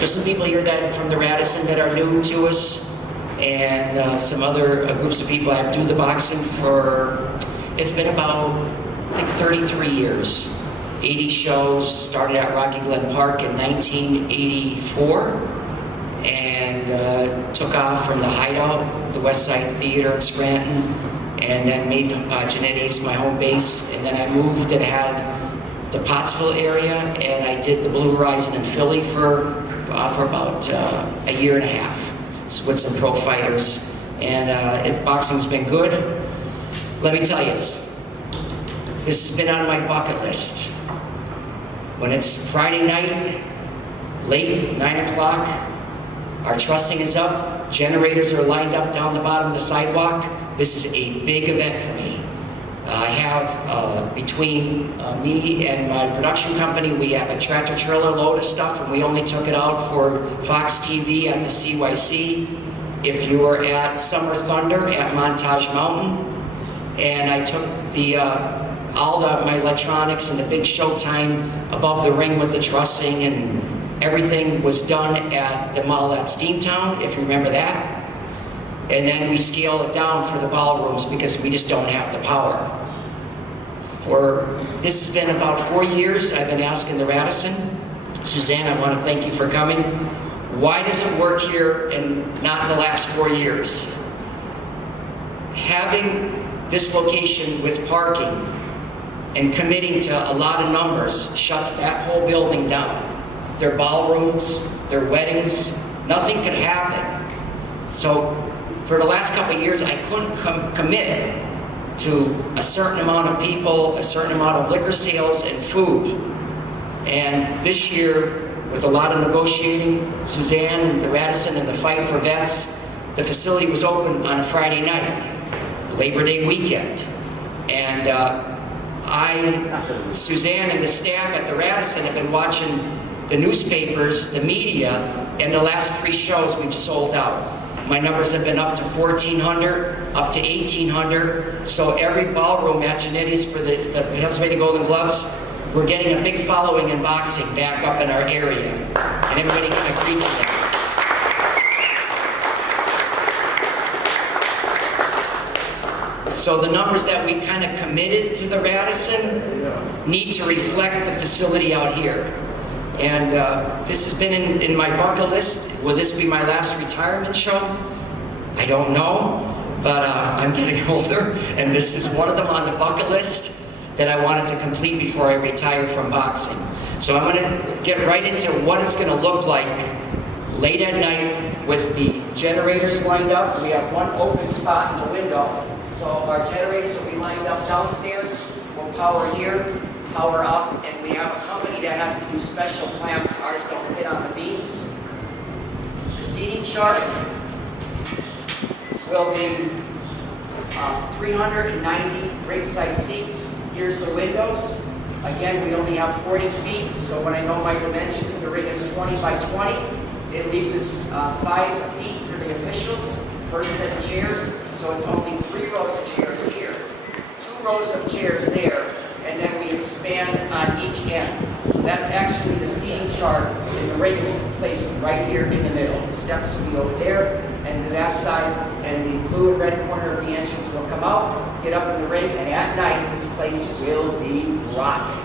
There's some people here that from the Radisson that are new to us, and some other groups of people. I do the boxing for, it's been about, I think, 33 years. 80 shows, started at Rocky Glen Park in 1984, and took off from the Hideout, the West Side Theater in Scranton, and then made Genetti's my home base, and then I moved and had the Pottsville area, and I did the Blue Horizon in Philly for about a year and a half with some pro fighters, and boxing's been good. Let me tell you, this has been on my bucket list. When it's Friday night, late, 9 o'clock, our trussing is up, generators are lined up down the bottom of the sidewalk. This is a big event for me. I have, between me and my production company, we have a tractor trailer load of stuff, and we only took it out for Fox TV at the CYC. If you were at Summer Thunder at Montage Mountain, and I took the my electronics and the big showtime above the ring with the trussing, and everything was done at the mall at Steamtown, if you remember that. And then we scale it down for the ballrooms because we just don't have the power. This has been about 4 years. I've been asking the Radisson, Suzanne, I want to thank you for coming. Why does it work here and not the last 4 years? Having this location with parking and committing to a lot of numbers shuts that whole building down. Their ballrooms, their weddings, nothing could happen. So for the last couple of years, I couldn't commit to a certain amount of people, a certain amount of liquor sales and food. And this year, with a lot of negotiating, Suzanne and the Radisson and the Fight for Vets, the facility was open on a Friday night, Labor Day weekend. And Suzanne and the staff at the Radisson have been watching the newspapers, the media, and the last 3 shows we've sold out. My numbers have been up to 1,400, up to 1,800. So every ballroom at Genetti's for the Pennsylvania Golden Gloves, we're getting a big following in boxing back up in our area. And everybody can agree to that. So the numbers that we kind of committed to the Radisson need to reflect the facility out here. And this has been in my bucket list. Will this be my last retirement show? I don't know, but I'm getting older, and this is one of them on the bucket list that I wanted to complete before I retire from boxing. So I'm gonna get right into what it's gonna look like late at night with the generators lined up. We have one open spot in the window, so our generators will be lined up downstairs. We'll power here, power up, and we have a company that has to do special clamps. Ours don't fit on the beams. The seating chart will be 390 ringside seats. Here's the windows. Again, we only have 40 feet, so when I know my dimensions, the ring is 20 by 20. It leaves us 5 feet for the officials. First set of chairs, so it's only 3 rows of chairs here, 2 rows of chairs there, and then we expand on each end. So that's actually the seating chart, and the ring is placed right here in the middle. The steps will be over there, and to that side, and the blue and red corner of the entrance will come out, get up in the ring, and at night, this place will be rocking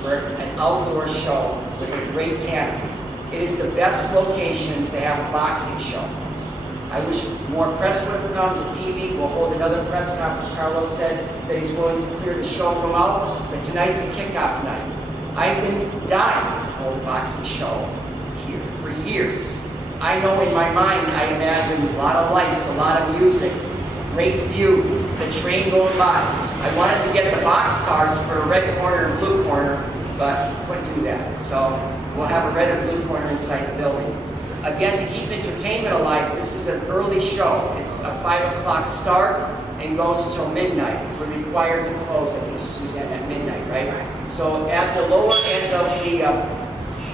for an outdoor show with a great canopy. It is the best location to have a boxing show. I wish more press would have come. The TV will hold another press conference. Carlos said that he's willing to clear the showroom out, but tonight's a kickoff night. I've been dying to hold a boxing show here for years. I know in my mind, I imagine a lot of lights, a lot of music, great view, the train going by. I wanted to get the box cars for a red corner and blue corner, but couldn't do that. So we'll have a red and blue corner inside the building. Again, to keep entertainment alive, this is an early show. It's a 5 o'clock start and goes till midnight. We're required to close at least, Suzanne, at midnight, right? So at the lower end of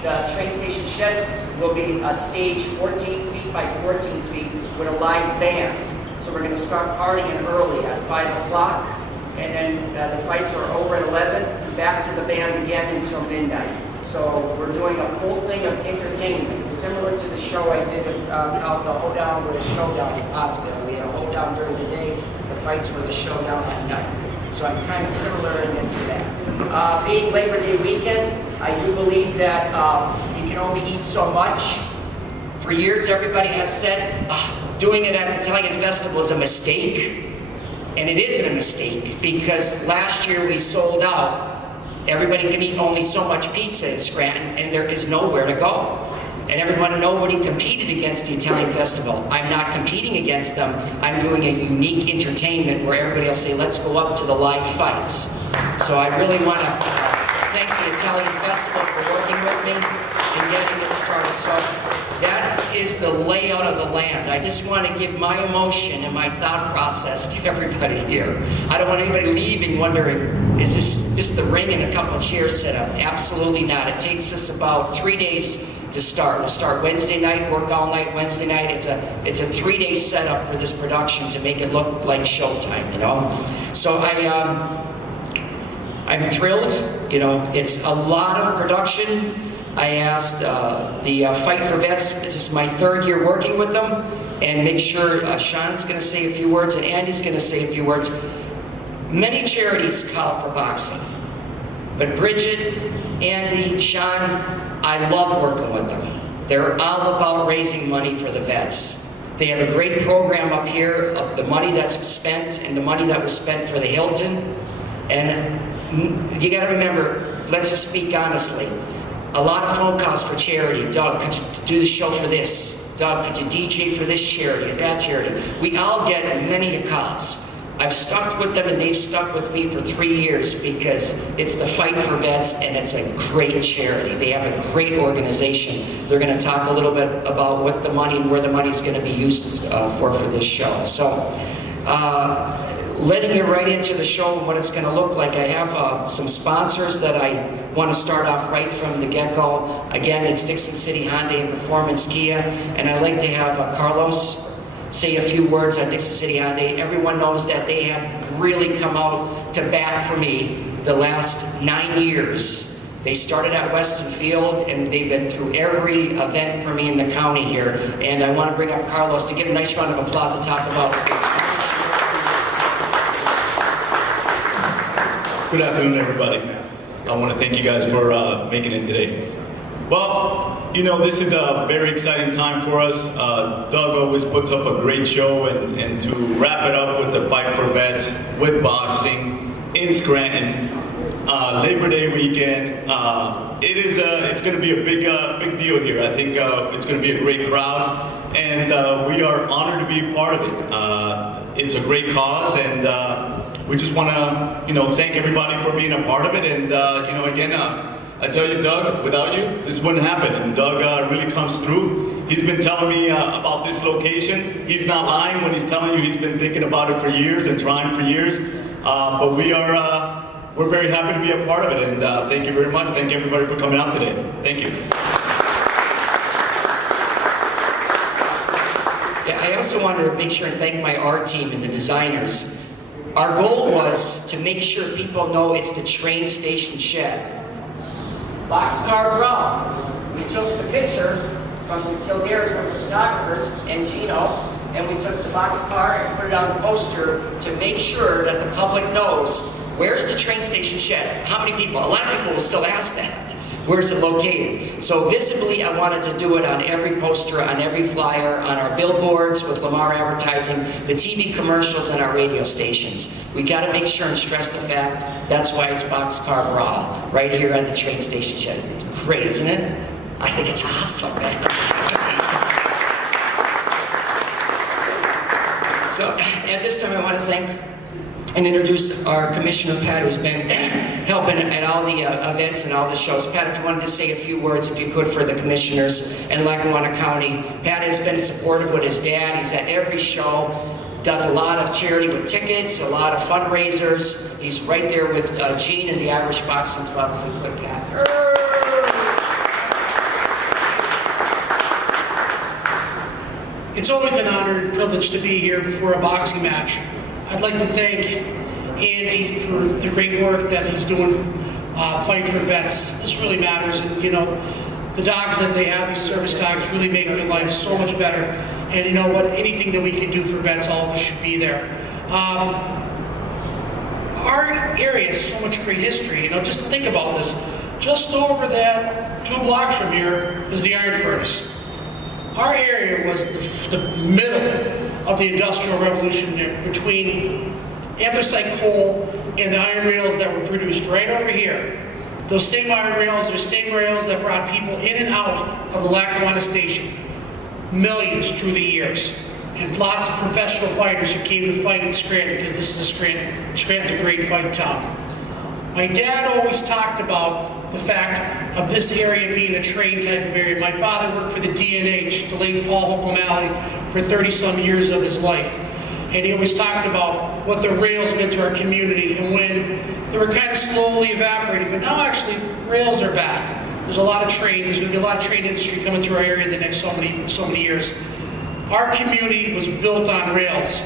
the train station shed will be a stage 14 feet by 14 feet with a live band. So we're going to start partying early at 5 o'clock, and then the fights are over at 11, back to the band again until midnight. So we're doing a full thing of entertainment, similar to the show I did called the Hoedown with a Showdown in Pottsville. We had a hoedown during the day, the fights were the showdown at night. So I'm kind of similar into that. Being Labor Day weekend, I do believe that you can only eat so much. For years, everybody has said doing it at the Italian Festival is a mistake. And it isn't a mistake, because last year we sold out. Everybody can eat only so much pizza in Scranton, and there is nowhere to go. And nobody competed against the Italian Festival. I'm not competing against them. I'm doing a unique entertainment where everybody will say, let's go up to the live fights. So I really want to thank the Italian Festival for working with me and getting it started. So that is the layout of the land. I just want to give my emotion and my thought process to everybody here. I don't want anybody leaving wondering, is this just the ring and a couple of chairs set up? Absolutely not. It takes us about 3 days to start. We'll start Wednesday night, work all night Wednesday night. It's a 3-day setup for this production to make it look like showtime, you know? So I'm thrilled. You know, it's a lot of production. I asked the Fight for Vets, this is my 3rd year working with them, and make sure Sean's going to say a few words and Andy's going to say a few words. Many charities call for boxing, but Bridget, Andy, Sean, I love working with them. They're all about raising money for the vets. They have a great program up here of the money that's spent and the money that was spent for the Hilton. And you got to remember, let's just speak honestly. A lot of phone calls for charity. Doug, could you do the show for this? Doug, could you DJ for this charity or that charity? We all get many calls. I've stuck with them and they've stuck with me for 3 years because it's the Fight for Vets and it's a great charity. They have a great organization. They're going to talk a little bit about what the money and where the money is going to be used for this show. So, letting you right into the show and what it's going to look like, I have some sponsors that I want to start off right from the get-go. Again, it's Dixon City Hyundai and Performance Kia, and I'd like to have Carlos say a few words on Dixon City Hyundai. Everyone knows that they have really come out to bat for me the last 9 years. They started at Weston Field, and they've been through every event for me in the county here. And I want to bring up Carlos to give a nice round of applause to talk about this. Good afternoon, everybody. I want to thank you guys for making it today. Well, you know, this is a very exciting time for us. Doug always puts up a great show, and to wrap it up with the Fight for Vets, with boxing, in Scranton, Labor Day weekend, it's going to be a big deal here. I think it's going to be a great crowd, and we are honored to be a part of it. It's a great cause, and we just want to, you know, thank everybody for being a part of it. And you know, again, I tell you, Doug, without you, this wouldn't happen. And Doug really comes through. He's been telling me about this location. He's not lying when he's telling you he's been thinking about it for years and trying for years. But we're very happy to be a part of it. And thank you very much. Thank you, everybody, for coming out today. Thank you. Yeah, I also wanted to make sure and thank my art team and the designers. Our goal was to make sure people know it's the train station shed. Boxcar Ralph. We took the picture from the Kildare, from the photographers, and Gino, and we took the boxcar and put it on the poster to make sure that the public knows, where's the train station shed? How many people? A lot of people will still ask that. Where's it located? So visibly, I wanted to do it on every poster, on every flyer, on our billboards with Lamar Advertising, the TV commercials, and our radio stations. We got to make sure and stress the fact that's why it's Boxcar Bra, right here at the train station shed. It's great, isn't it? I think it's awesome, man. So at this time, I want to thank and introduce our Commissioner Pat, who's been helping at all the events and all the shows. Pat, if you wanted to say a few words, if you could, for the commissioners in Lackawanna County. Pat has been supportive with his dad. He's at every show, does a lot of charity with tickets, a lot of fundraisers. He's right there with Gene and the Irish Boxing Club, if we could, Pat. It's always an honor and privilege to be here before a boxing match. I'd like to thank Andy for the great work that he's doing Fight for Vets. This really matters, and you know, the dogs that they have, these service dogs, really make their life so much better. And you know what? Anything that we can do for vets, all of us should be there. Our area has so much great history. You know, just think about this. Just over that 2 blocks from here is the iron furnace. Our area was the middle of the Industrial Revolution between anthracite coal and the iron rails that were produced right over here. Those same iron rails, those same rails that brought people in and out of the Lackawanna Station. Millions through the years. And lots of professional fighters who came to fight in Scranton, because this is a Scranton's a great fight town. My dad always talked about the fact of this area being a trade type of area. My father worked for the D&H, the late Paul Holcomb Alley, for 30-some years of his life. And he always talked about what the rails meant to our community, and when they were kind of slowly evaporating, but now actually rails are back. There's a lot of trade. There's going to be a lot of trade industry coming through our area in the next so many years. Our community was built on rails,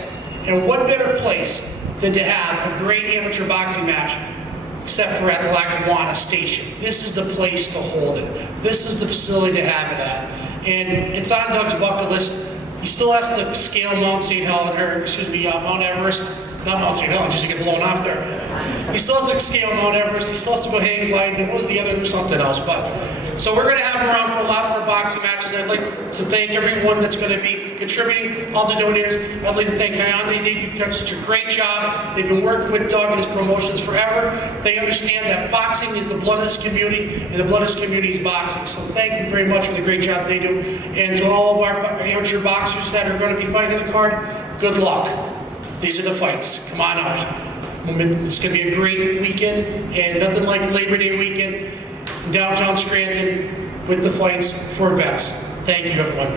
and what better place than to have a great amateur boxing match, except for at the Lackawanna Station. This is the place to hold it. This is the facility to have it at, and it's on Doug's bucket list. He still has to scale Mount St. Helens, or excuse me, Mount Everest. Not Mount St. Helens, just to get blown off there. He still has to scale Mount Everest. He still has to go hang glide. And what was the other, something else? But so we're going to have him around for a lot more boxing matches. I'd like to thank everyone that's going to be contributing, all the donors. I'd like to thank Hyundai. They've done such a great job. They've been working with Doug and his promotions forever. They understand that boxing is the blood of this community, and the blood of this community is boxing. So thank you very much for the great job they do. And to all of our amateur boxers that are going to be fighting the card, good luck. These are the fights. Come on out. It's going to be a great weekend, and nothing like Labor Day weekend in downtown Scranton with the fights for vets. Thank you, everyone.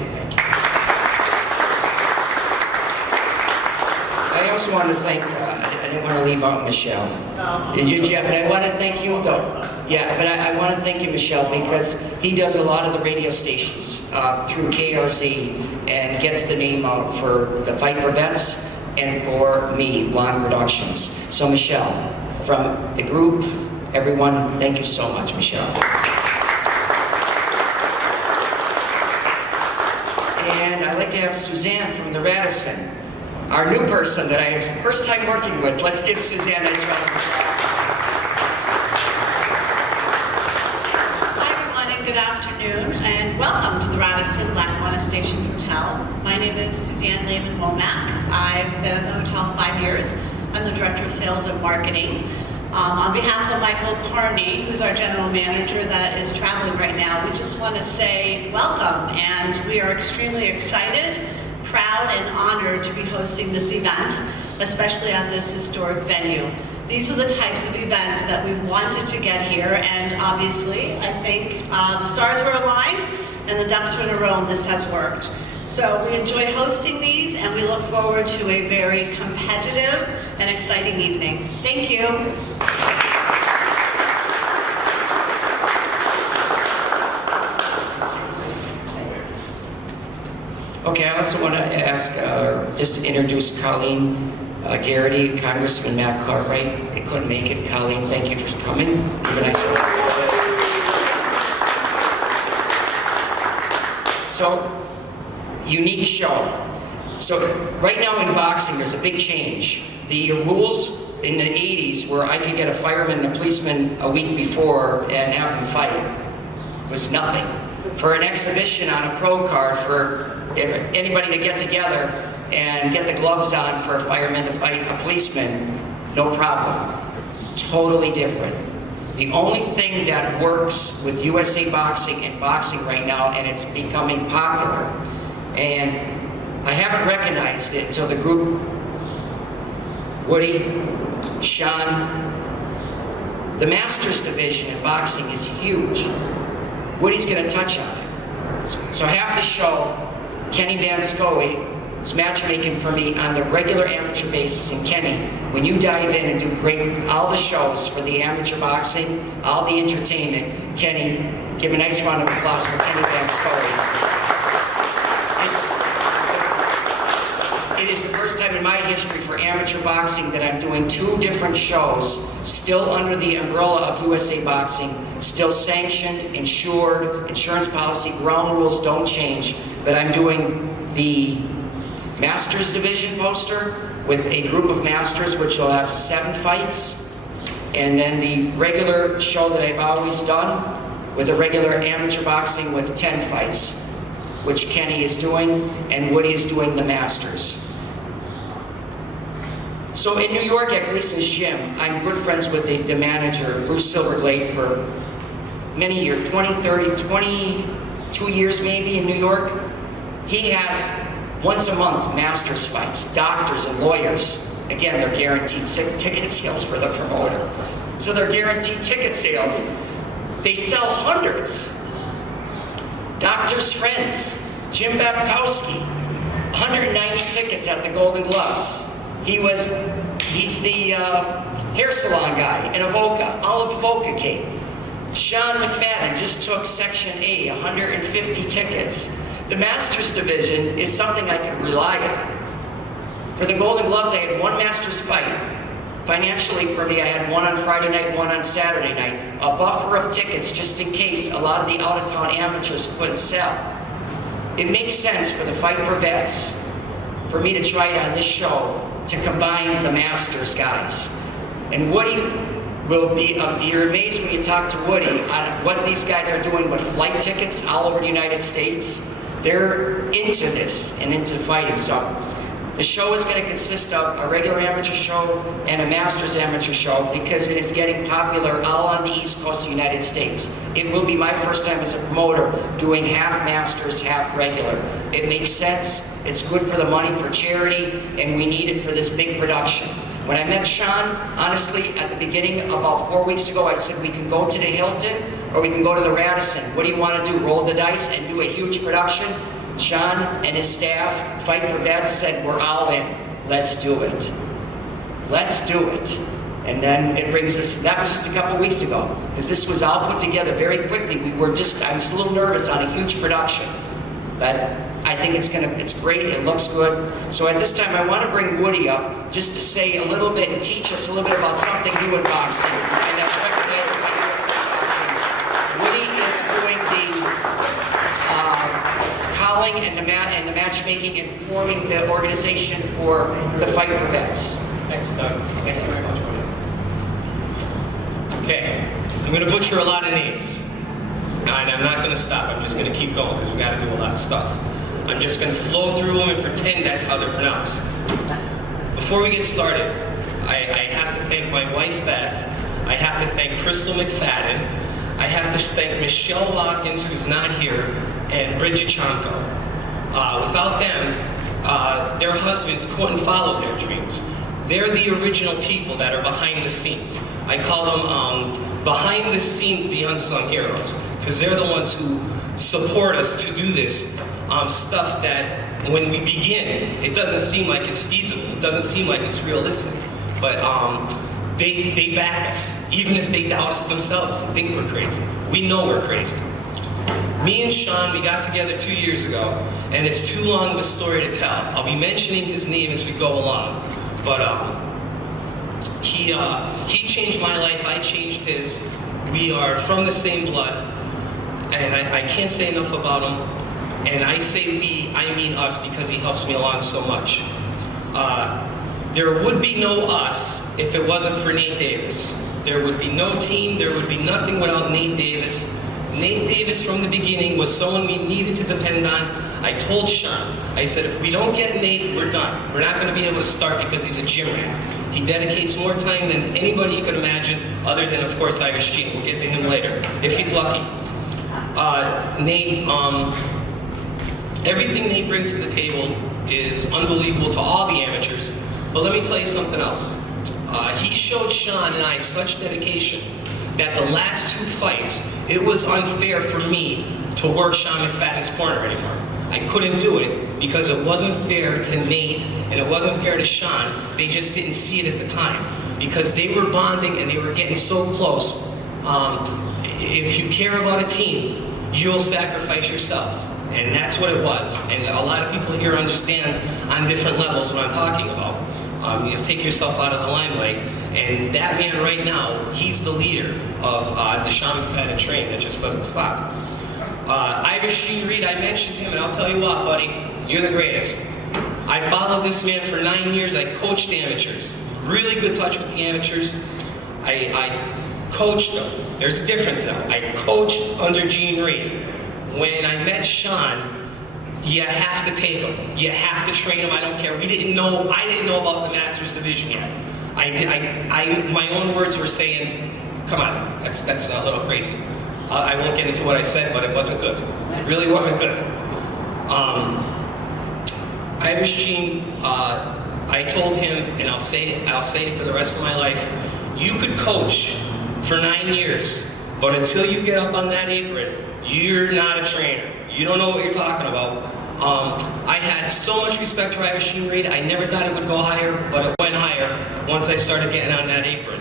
I also want to thank, I didn't want to leave out Michelle. Yeah, but I want to thank you, though. Yeah, but I want to thank you, Michelle, because he does a lot of the radio stations through KRZ and gets the name out for the Fight for Vets and for me, Lon Productions. So Michelle, from the group, everyone, thank you so much, Michelle. And I'd like to have Suzanne from the Radisson, our new person that I first time working with. Let's give Suzanne a nice round of applause. Hi everyone, and good afternoon, and welcome to the Radisson Lackawanna Station Hotel. My name is Suzanne Lehman-Womack. I've been at the hotel 5 years. I'm the Director of Sales and Marketing. On behalf of Michael Carney, who's our General Manager that is traveling right now, we just want to say welcome, and we are extremely excited, proud, and honored to be hosting this event, especially at this historic venue. These are the types of events that we've wanted to get here, and obviously, I think the stars were aligned and the ducks were in a row, and this has worked. So we enjoy hosting these, and we look forward to a very competitive and exciting evening. Thank you. Okay, I also want to ask, just to introduce Colleen Garrity, Congressman Matt Cartwright. They couldn't make it. Colleen, thank you for coming. Have a nice one. So, unique show. So, right now in boxing, there's a big change. The rules in the 80s where I could get a fireman and a policeman a week before and have them fight was nothing. For an exhibition on a pro card, for anybody to get together and get the gloves on for a fireman to fight a policeman, no problem. Totally different. The only thing that works with USA Boxing and boxing right now, and it's becoming popular, and I haven't recognized it until the group, Woody, Sean, the Masters division in boxing is huge. Woody's going to touch on it. So I have to show Kenny Van Scoey's matchmaking for me on the regular amateur basis. And Kenny, when you dive in and do great, all the shows for the amateur boxing, all the entertainment, Kenny, give a nice round of applause for Kenny Van Scoey. It is the first time in my history for amateur boxing that I'm doing 2 different shows, still under the umbrella of USA Boxing, still sanctioned, insured, insurance policy, ground rules don't change, but I'm doing the Masters Division poster with a group of Masters, which will have 7 fights, and then the regular show that I've always done with a regular amateur boxing with 10 fights, which Kenny is doing, and Woody is doing the Masters. So in New York at Gleason's Gym, I'm good friends with the manager, Bruce Silverglade, for many years, 20, 30, 22 years maybe in New York. He has once a month Masters fights, doctors and lawyers. Again, they're guaranteed ticket sales for the promoter. So they're guaranteed ticket sales. They sell hundreds. Doctor's Friends, Jim Babkowski, 190 tickets at the Golden Gloves. He's the hair salon guy in Avoca, Olive Avoca cake. Sean McFadden just took Section A, 150 tickets. The Masters Division is something I can rely on. For the Golden Gloves, I had 1 Masters fight. Financially, for me, I had 1 on Friday night, 1 on Saturday night. A buffer of tickets just in case a lot of the out-of-town amateurs couldn't sell. It makes sense for the Fight for Vets, for me to try it on this show, to combine the Masters guys. And Woody will be, you're amazed when you talk to Woody on what these guys are doing with flight tickets all over the United States. They're into this and into fighting. So the show is going to consist of a regular amateur show and a Masters amateur show because it is getting popular all on the East Coast of the United States. It will be my first time as a promoter doing half Masters, half regular. It makes sense, it's good for the money, for charity, and we need it for this big production. When I met Sean, honestly, at the beginning, about 4 weeks ago, I said we can go to the Hilton or we can go to the Radisson. What do you want to do, roll the dice and do a huge production? Sean and his staff, Fight for Vets, said, we're all in. Let's do it. Let's do it. And then it brings us, that was just a couple weeks ago, because this was all put together very quickly. I was a little nervous on a huge production, but I think it's great, it looks good. So at this time, I want to bring Woody up just to say a little bit and teach us a little bit about something new in boxing, and that's recognized by USA Boxing. Woody is doing the calling and the matchmaking and forming the organization for the Fight for Vets. Thanks, Doug. Thanks very much, Woody. Okay, I'm going to butcher a lot of names. And I'm not going to stop. I'm just going to keep going because we got to do a lot of stuff. I'm just going to flow through them and pretend that's how they're pronounced. Before we get started, I have to thank my wife, Beth. I have to thank Crystal McFadden. I have to thank Michelle Watkins, who's not here, and Bridget Chanko. Without them, their husbands couldn't follow their dreams. They're the original people that are behind the scenes. I call them behind the scenes, the unsung heroes, because they're the ones who support us to do this stuff that when we begin, it doesn't seem like it's feasible. It doesn't seem like it's realistic. But they back us, even if they doubt us themselves and think we're crazy. We know we're crazy. Me and Sean, we got together 2 years ago, and it's too long of a story to tell. I'll be mentioning his name as we go along, but he changed my life, I changed his. We are from the same blood, and I can't say enough about him. And I say we, I mean us, because he helps me along so much. There would be no us if it wasn't for Nate Davis. There would be no team, there would be nothing without Nate Davis. Nate Davis from the beginning was someone we needed to depend on. I told Sean, I said, if we don't get Nate, we're done. We're not going to be able to start because he's a gym rat. He dedicates more time than anybody you could imagine, other than, of course, Irish Gene. We'll get to him later, if he's lucky. Nate, everything Nate brings to the table is unbelievable to all the amateurs, but let me tell you something else. He showed Sean and I such dedication that the last 2 fights, it was unfair for me to work Sean McFadden's corner anymore. I couldn't do it because it wasn't fair to Nate and it wasn't fair to Sean. They just didn't see it at the time because they were bonding and they were getting so close. If you care about a team, you'll sacrifice yourself. And that's what it was. And a lot of people here understand on different levels what I'm talking about. You have to take yourself out of the limelight. And that man right now, he's the leader of the Sean McFadden train that just doesn't stop. Irish Gene Reed, I mentioned him, and I'll tell you what, buddy, you're the greatest. I followed this man for 9 years. I coached amateurs. Really good touch with the amateurs. I coached them. There's a difference now. I coached under Gene Reed. When I met Sean, you have to take him. You have to train him. I don't care. I didn't know about the Masters Division yet. My own words were saying, come on, that's a little crazy. I won't get into what I said, but it wasn't good. It really wasn't good. Irish Gene, I told him, and I'll say it for the rest of my life, you could coach for 9 years, but until you get up on that apron, you're not a trainer. You don't know what you're talking about. I had so much respect for Irish Gene Reed. I never thought it would go higher, but it went higher once I started getting on that apron.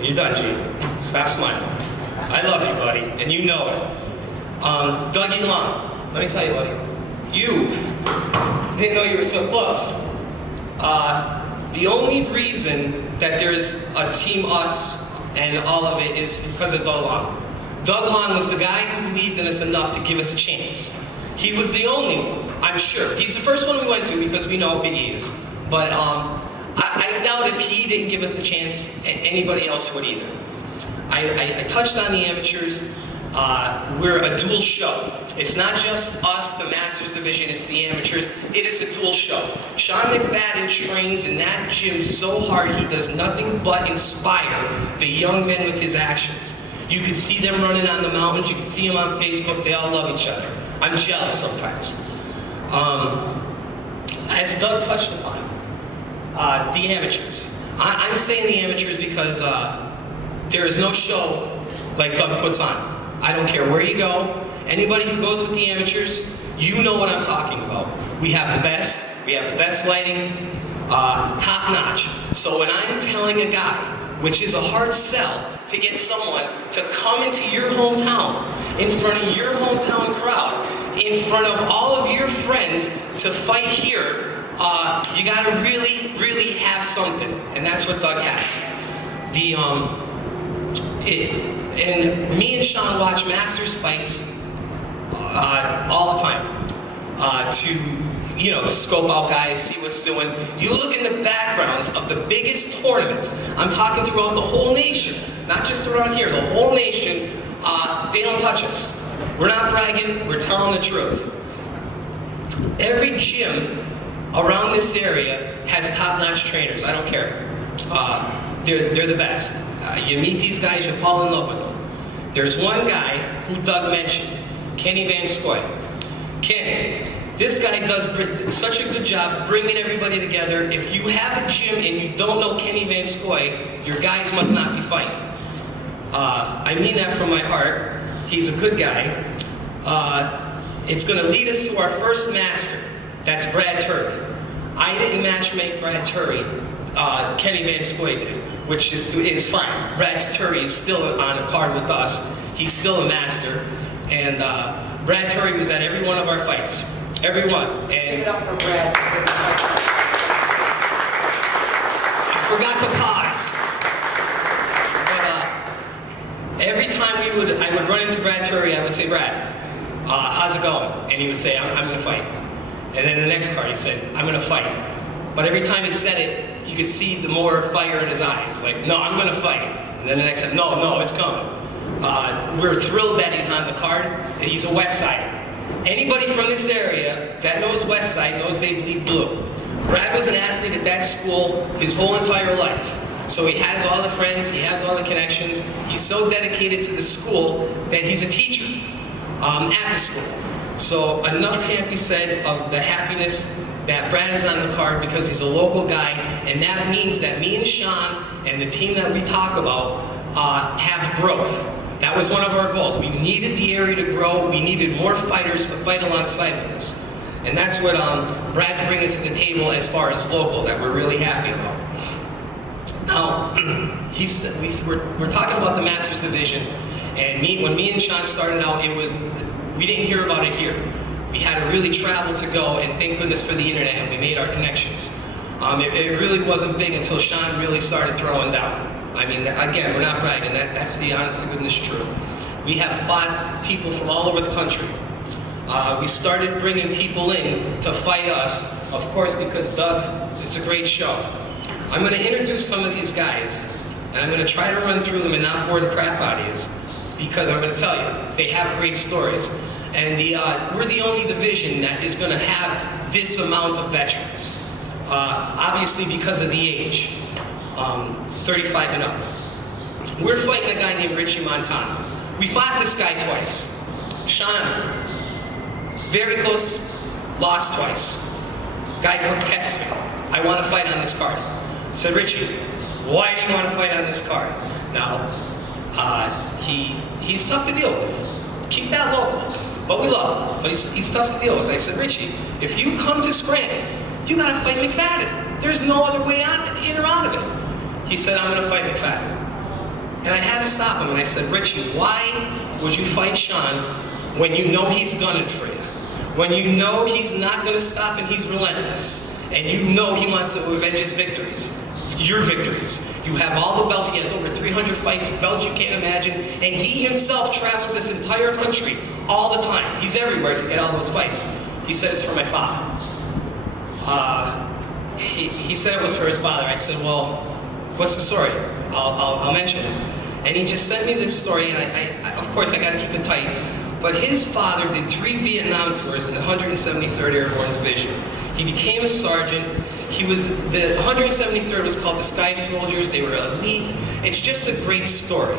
You're done, Gene. Stop smiling. I love you, buddy, and you know it. Dougie Long, let me tell you, buddy. You didn't know you were so close. The only reason that there's a Team Us and all of it is because of Doug Long. Doug Long was the guy who believed in us enough to give us a chance. He was the only one, I'm sure. He's the first one we went to because we know how big he is. But I doubt if he didn't give us a chance, anybody else would either. I touched on the amateurs. We're a dual show. It's not just us, the Masters Division, it's the amateurs. It is a dual show. Sean McFadden trains in that gym so hard he does nothing but inspire the young men with his actions. You can see them running on the mountains, you can see them on Facebook, they all love each other. I'm jealous sometimes. As Doug touched upon, the amateurs. I'm saying the amateurs because there is no show like Doug puts on. I don't care where you go. Anybody who goes with the amateurs, you know what I'm talking about. We have the best lighting, top notch. So when I'm telling a guy, which is a hard sell, to get someone to come into your hometown, in front of your hometown crowd, in front of all of your friends to fight here, you gotta really, really have something. And that's what Doug has. And me and Sean watch Masters fights all the time to scope out guys, see what's doing. You look in the backgrounds of the biggest tournaments. I'm talking throughout the whole nation, not just around here, the whole nation. They don't touch us. We're not bragging, we're telling the truth. Every gym around this area has top-notch trainers, I don't care. They're the best. You meet these guys, you fall in love with them. There's one guy who Doug mentioned, Kenny Van Scoy. Kenny, this guy does such a good job bringing everybody together. If you have a gym and you don't know Kenny Van Scoy, your guys must not be fighting. I mean that from my heart. He's a good guy. It's going to lead us to our first master. That's Brad Turry. I didn't matchmake Brad Turry. Kenny Van Scoy did, which is fine. Brad Turry is still on a card with us. He's still a master. And Brad Turry was at every one of our fights. Every one. And Give it up for Brad. I forgot to pause. But every time I would run into Brad Turry, I would say, Brad, how's it going? And he would say, I'm going to fight. And then the next card, he said, I'm going to fight. But every time he said it, you could see the more fire in his eyes. Like, no, I'm going to fight. And then the next time, no, it's coming. We're thrilled that he's on the card. He's a West Sider. Anybody from this area that knows West Side knows they bleed blue. Brad was an athlete at that school his whole entire life. So he has all the friends, he has all the connections. He's so dedicated to the school that he's a teacher at the school. So enough can't be said of the happiness that Brad is on the card because he's a local guy, and that means that me and Sean and the team that we talk about have growth. That was one of our goals. We needed the area to grow. We needed more fighters to fight alongside with us. And that's what Brad's bringing to the table as far as local that we're really happy about. Now, we're talking about the Masters Division, and when me and Sean started out, it was We didn't hear about it here. We had to really travel to go, and thank goodness for the internet, and we made our connections. It really wasn't big until Sean really started throwing down. I mean, again, we're not bragging. That's the honest to goodness truth. We have fought people from all over the country. We started bringing people in to fight us, of course, because Doug, it's a great show. I'm going to introduce some of these guys, and I'm going to try to run through them and not bore the crap out of you, because I'm going to tell you, they have great stories. And we're the only division that is going to have this amount of veterans. Obviously because of the age, 35 and up. We're fighting a guy named Richie Montano. We fought this guy twice. Sean, very close, lost twice. Guy texts me, I want to fight on this card. I said, Richie, why do you want to fight on this card? Now, he's tough to deal with. Keep that local. But we love him, but he's tough to deal with. I said, Richie, if you come to Scranton, you gotta fight McFadden. There's no other way in or out of it. He said, I'm gonna fight McFadden. And I had to stop him, and I said, Richie, why would you fight Sean when you know he's gunning for you? When you know he's not gonna stop and he's relentless, and you know he wants to avenge his victories, your victories. You have all the belts, he has over 300 fights, belts you can't imagine, and he himself travels this entire country all the time. He's everywhere to get all those fights. He said it's for my father. He said it was for his father. I said, well, what's the story? I'll mention it. And he just sent me this story, and I of course, I got to keep it tight. But his father did 3 Vietnam tours in the 173rd Airborne Division. He became a sergeant. The 173rd was called the Sky Soldiers. They were elite. It's just a great story.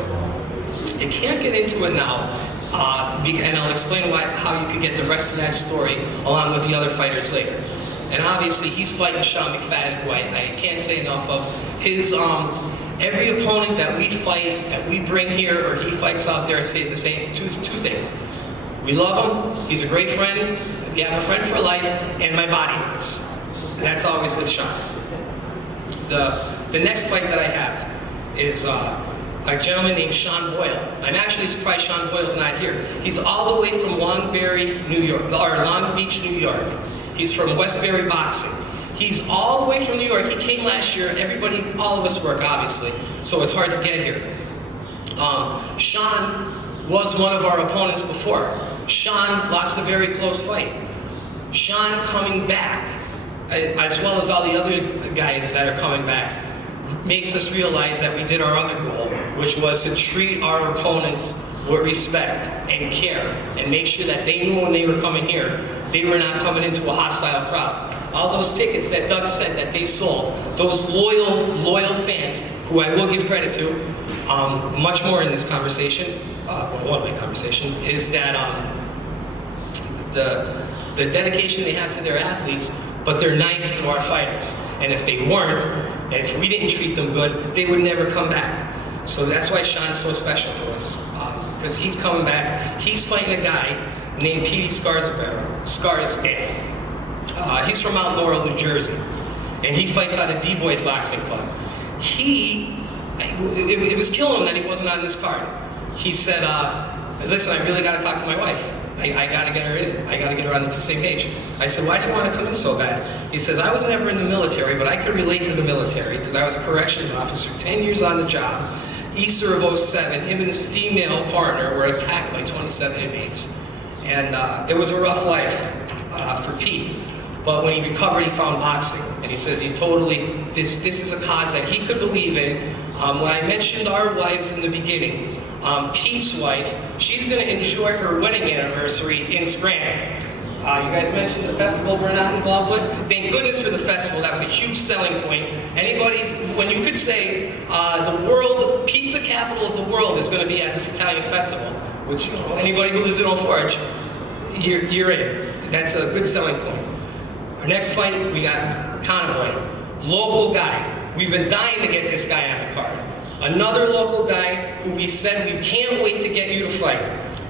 I can't get into it now, and I'll explain how you could get the rest of that story along with the other fighters later. And obviously, he's fighting Sean McFadden, who I can't say enough of. His every opponent that we fight, that we bring here, or he fights out there, says the same two things. We love him. He's a great friend. We have a friend for life, and my body hurts. And that's always with Sean. The next fight that I have is a gentleman named Sean Boyle. I'm actually surprised Sean Boyle's not here. He's all the way from Long Beach, New York. He's from Westbury Boxing. He's all the way from New York. He came last year. All of us work, obviously, so it's hard to get here. Sean was one of our opponents before. Sean lost a very close fight. Sean coming back, as well as all the other guys that are coming back, makes us realize that we did our other goal, which was to treat our opponents with respect and care, and make sure that they knew when they were coming here, they were not coming into a hostile crowd. All those tickets that Doug said that they sold, those loyal fans, who I will give credit to, much more in this conversation, one of my conversation, is that the dedication they have to their athletes, but they're nice to our fighters. And if they weren't, and if we didn't treat them good, they would never come back. So that's why Sean's so special to us, because he's coming back. He's fighting a guy named Petey Scarsdale. He's from Mount Laurel, New Jersey, and he fights out of D-Boys Boxing Club. It was killing him that he wasn't on this card. He said, listen, I really got to talk to my wife. I got to get her in. I got to get her on the same page. I said, why do you want to come in so bad? He says, I was never in the military, but I could relate to the military because I was a corrections officer, 10 years on the job. Easter of '07, him and his female partner were attacked by 27 inmates. And it was a rough life for Pete. But when he recovered, he found boxing. And he says this is a cause that he could believe in. When I mentioned our wives in the beginning, Pete's wife, she's going to enjoy her wedding anniversary in Scranton. You guys mentioned the festival we're not involved with. Thank goodness for the festival. That was a huge selling point. When you could say the world, pizza capital of the world is going to be at this Italian festival, which anybody who lives in Old Forge, you're in. That's a good selling point. Our next fight, we got Convoy, local guy. We've been dying to get this guy on the card. Another local guy who we said we can't wait to get you to fight.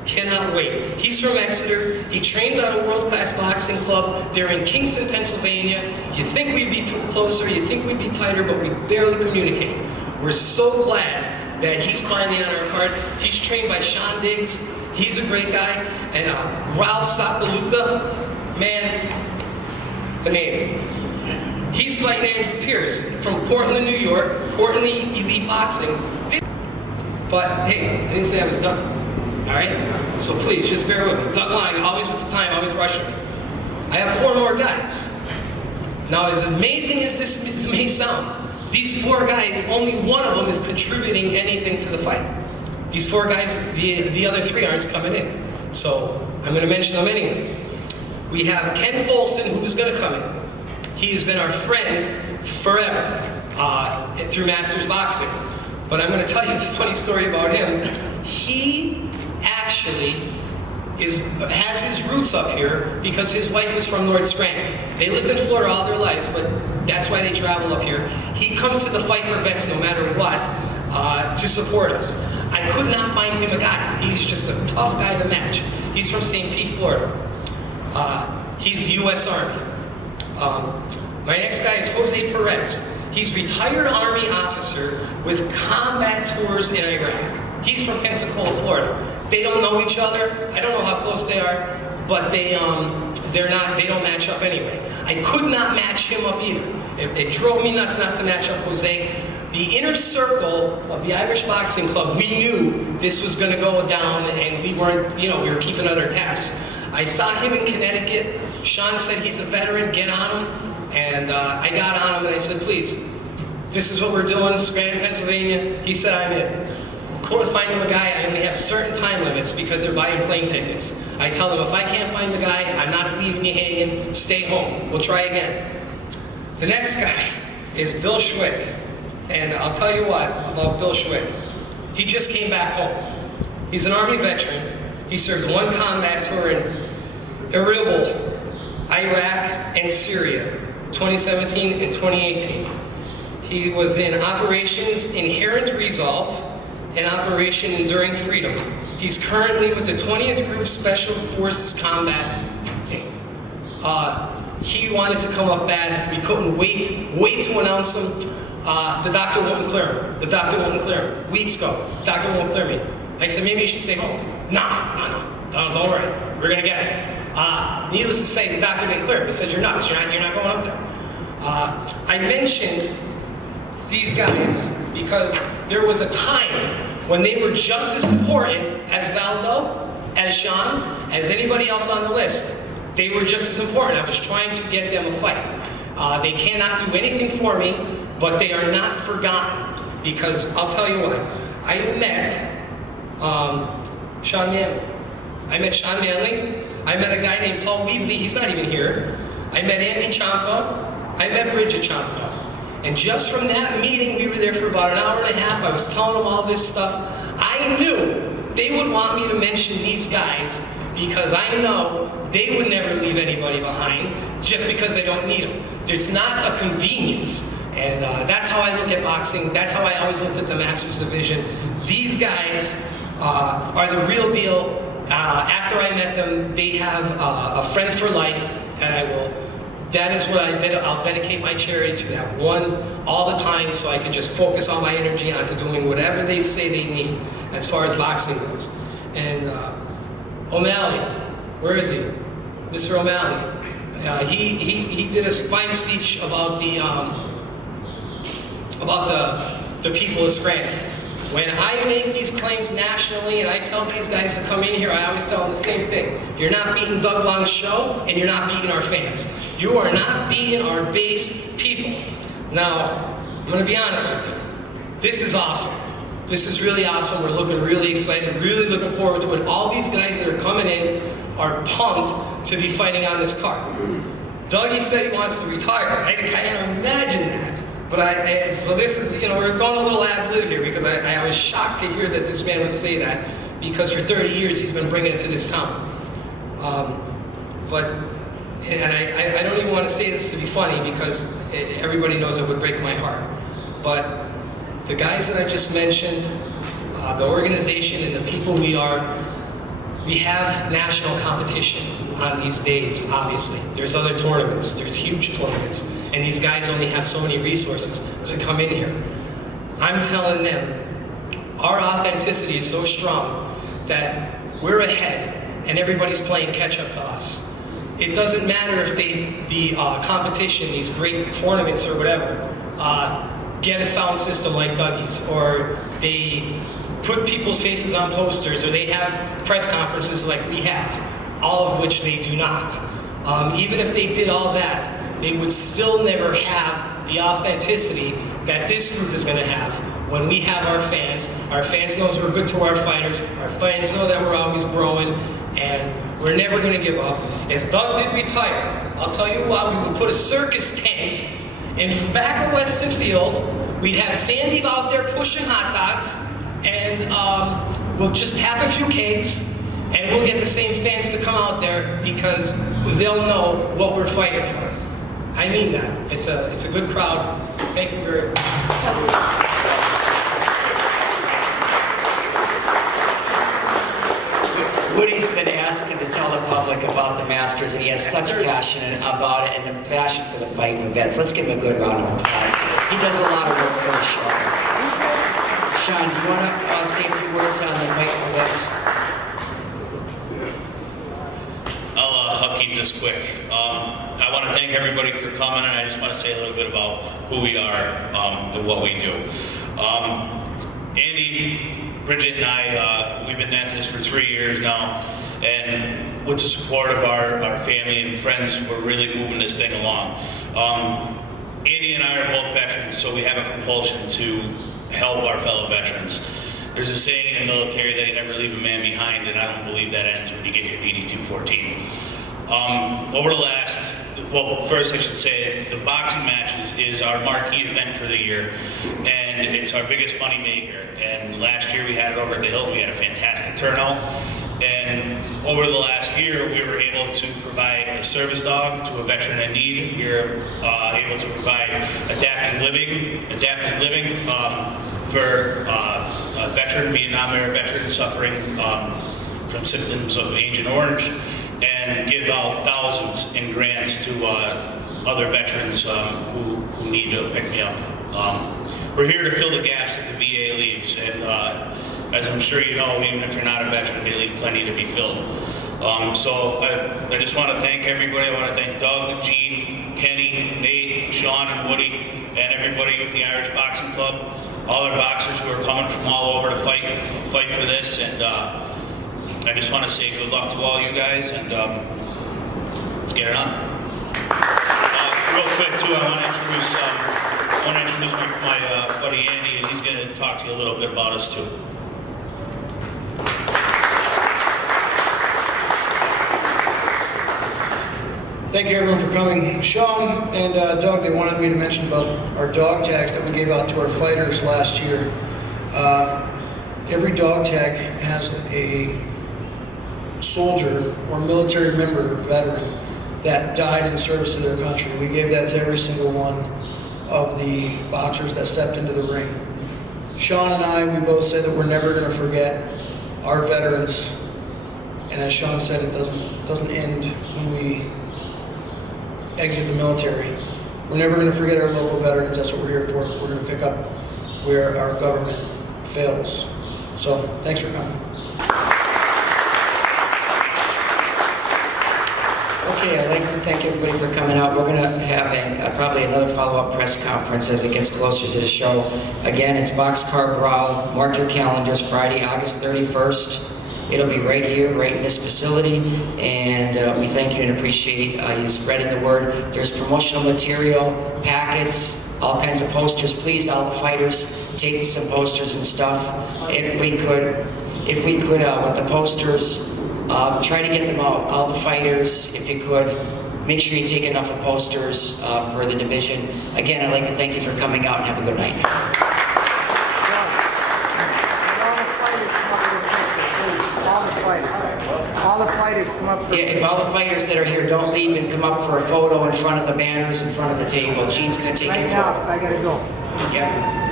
Cannot wait. He's from Exeter. He trains at a world-class boxing club. They're in Kingston, Pennsylvania. You think we'd be closer, you think we'd be tighter, but we barely communicate. We're so glad that he's finally on our card. He's trained by Sean Diggs. He's a great guy. And Ralph Sakaluka, man, the name. He's fighting Andrew Pierce from Cortland, New York, Cortland Elite Boxing. But hey, I didn't say I was done. All right? So please, just bear with me. Doug Lang, always with the time, always rushing me. I have 4 more guys. Now, as amazing as this may sound, these 4 guys, only one of them is contributing anything to the fight. These 4 guys, the other 3 aren't coming in. So I'm going to mention them anyway. We have Ken Folson, who's going to come in. He's been our friend forever through Masters Boxing. But I'm going to tell you this funny story about him. He actually has his roots up here because his wife is from North Scranton. They lived in Florida all their lives, but that's why they travel up here. He comes to the Fight for Vets no matter what to support us. I could not find him a guy. He's just a tough guy to match. He's from St. Pete, Florida. He's U.S. Army. My next guy is Jose Perez. He's retired Army officer with combat tours in Iraq. He's from Pensacola, Florida. They don't know each other. I don't know how close they are, but they don't match up anyway. I could not match him up either. It drove me nuts not to match up Jose. The inner circle of the Irish Boxing Club, we knew this was going to go down, and we weren't, we were keeping under tabs. I saw him in Connecticut. Sean said he's a veteran, get on him. And I got on him and I said, please, this is what we're doing, Scranton, Pennsylvania. He said, I'm in. Couldn't find him a guy. I only have certain time limits because they're buying plane tickets. I tell them, if I can't find the guy, I'm not leaving you hanging. Stay home. We'll try again. The next guy is Bill Schwick. And I'll tell you what about Bill Schwick. He just came back home. He's an Army veteran. He served 1 combat tour in Erbil, Iraq, and Syria, 2017 and 2018. He was in Operations Inherent Resolve and Operation Enduring Freedom. He's currently with the 20th Group Special Forces Combat Team. He wanted to come up bad. We couldn't wait to announce him. The doctor wouldn't clear him. The doctor wouldn't clear him. Weeks ago, the doctor won't clear me. I said, maybe you should stay home. No, don't worry. We're gonna get it. Needless to say, the doctor didn't clear him. He said, you're nuts. You're not going up there. I mentioned these guys because there was a time when they were just as important as Valdo, as Sean, as anybody else on the list. They were just as important. I was trying to get them a fight. They cannot do anything for me, but they are not forgotten. Because I'll tell you what, I met Sean Manley. I met a guy named Paul Weebly. He's not even here. I met Andy Champa. I met Bridget Champa. And just from that meeting, we were there for about an hour and a half. I was telling them all this stuff. I knew they would want me to mention these guys because I know they would never leave anybody behind just because they don't need them. There's not a convenience. And that's how I look at boxing. That's how I always looked at the Masters Division. These guys are the real deal. After I met them, they have a friend for life, and that is what I did. I'll dedicate my charity to that one all the time so I can just focus all my energy onto doing whatever they say they need as far as boxing goes. And O'Malley, where is he? Mr. O'Malley. He did a fine speech about the people of Scranton. When I make these claims nationally and I tell these guys to come in here, I always tell them the same thing. You're not beating Doug Long's show, and you're not beating our fans. You are not beating our base people. Now, I'm going to be honest with you. This is awesome. This is really awesome. We're looking really excited, really looking forward to it. All these guys that are coming in are pumped to be fighting on this card. Dougie said he wants to retire. I can't imagine that. But so this is, we're going a little ad-lib here because I was shocked to hear that this man would say that because for 30 years he's been bringing it to this town. And I don't even want to say this to be funny because everybody knows it would break my heart. But the guys that I just mentioned, the organization and the people we have national competition on these days, obviously. There's other tournaments, there's huge tournaments, and these guys only have so many resources to come in here. I'm telling them, our authenticity is so strong that we're ahead and everybody's playing catch up to us. It doesn't matter if the competition, these great tournaments or whatever, get a sound system like Dougie's, or they put people's faces on posters, or they have press conferences like we have, all of which they do not. Even if they did all that, they would still never have the authenticity that this group is going to have when we have our fans. Our fans knows we're good to our fighters. Our fans know that we're always growing, and we're never going to give up. If Doug did retire, I'll tell you what, we would put a circus tent in back of Weston Field. We'd have Sandy out there pushing hot dogs, and we'll just tap a few kegs, and we'll get the same fans to come out there because they'll know what we're fighting for. I mean that. It's a good crowd. Thank you very much. Woody's been asking to tell the public about the Masters, and he has such passion about it and the passion for the fight for vets. Let's give him a good round of applause. He does a lot of work for us, Sean. Sean, do you want to say a few words on the fight for vets? I'll keep this quick. I want to thank everybody for coming, and I just want to say a little bit about who we are and what we do. Andy, Bridget, and I, we've been at this for 3 years now, and with the support of our family and friends, we're really moving this thing along. Andy and I are both veterans, so we have a compulsion to help our fellow veterans. There's a saying in the military that you never leave a man behind, and I don't believe that ends when you get your DD 214. Over the last, well, first I should say, the boxing match is our marquee event for the year, and it's our biggest money maker. And last year we had it over at the Hilton. We had a fantastic turnout. And over the last year, we were able to provide a service dog to a veteran in need. We were able to provide adaptive living for a veteran, Vietnam-era veteran suffering from symptoms of Agent Orange, and give out thousands in grants to other veterans who need to pick me up. We're here to fill the gaps that the VA leaves, and as I'm sure you know, even if you're not a veteran, they leave plenty to be filled. So I just want to thank everybody. I want to thank Doug, Gene, Kenny, Nate, Sean, and Woody, and everybody with the Irish Boxing Club, all our boxers who are coming from all over to fight for this, and I just want to say good luck to all you guys, and let's get it on. Real quick too, I want to introduce my buddy Andy, and he's going to talk to you a little bit about us too. Thank you everyone for coming. Sean and Doug, they wanted me to mention about our dog tags that we gave out to our fighters last year. Every dog tag has a soldier or military member, veteran, that died in service to their country. We gave that to every single one of the boxers that stepped into the ring. Sean and I, we both say that we're never going to forget our veterans, and as Sean said, it doesn't end when we exit the military. We're never going to forget our local veterans. That's what we're here for. We're going to pick up where our government fails. So, thanks for coming. Okay, I'd like to thank everybody for coming out. We're going to have probably another follow-up press conference as it gets closer to the show. Again, it's Boxcar Brawl. Mark your calendars, Friday, August 31st. It'll be right here, right in this facility, and we thank you and appreciate you spreading the word. There's promotional material, packets, all kinds of posters. Please, all the fighters, take some posters and stuff. If we could, with the posters, try to get them out. All the fighters, if you could, make sure you take enough of posters for the division. Again, I'd like to thank you for coming out and have a good night. All the fighters come up for If all the fighters that are here don't leave and come up for a photo in front of the banners in front of the table, Gene's going to take right your now, photo. I gotta go. Yeah.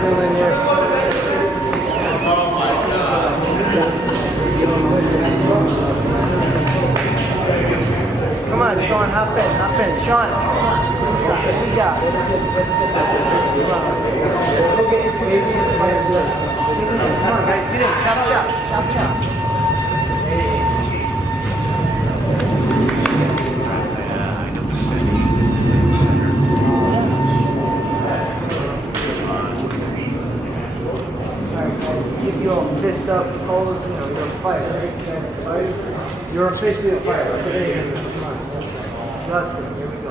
Fill in there. on, Sean, hop in, hop in. Sean, come on. What do you got? Come on. Come on, guys, get in. Chop, chop, chop, chop. Keep your fist up, hold, you're a fighter. Right? You're officially a fighter. Come on. Justin, here we go.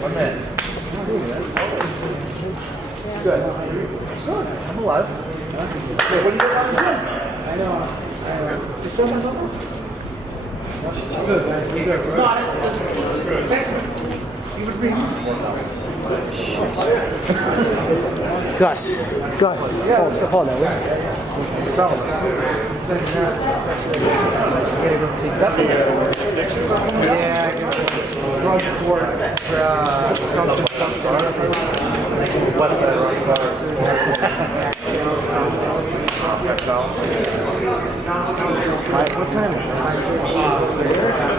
1 minute. Good. Good. I'm alive. Hey, what do you got on your chest? I know. Just show me the number. Good, man. We're good, right? Good. Thanks, man. You would read. Gus. Yeah, let's go hold that way. Some of us. Yeah, drug court for something. West side drug court. That sounds. What time is it?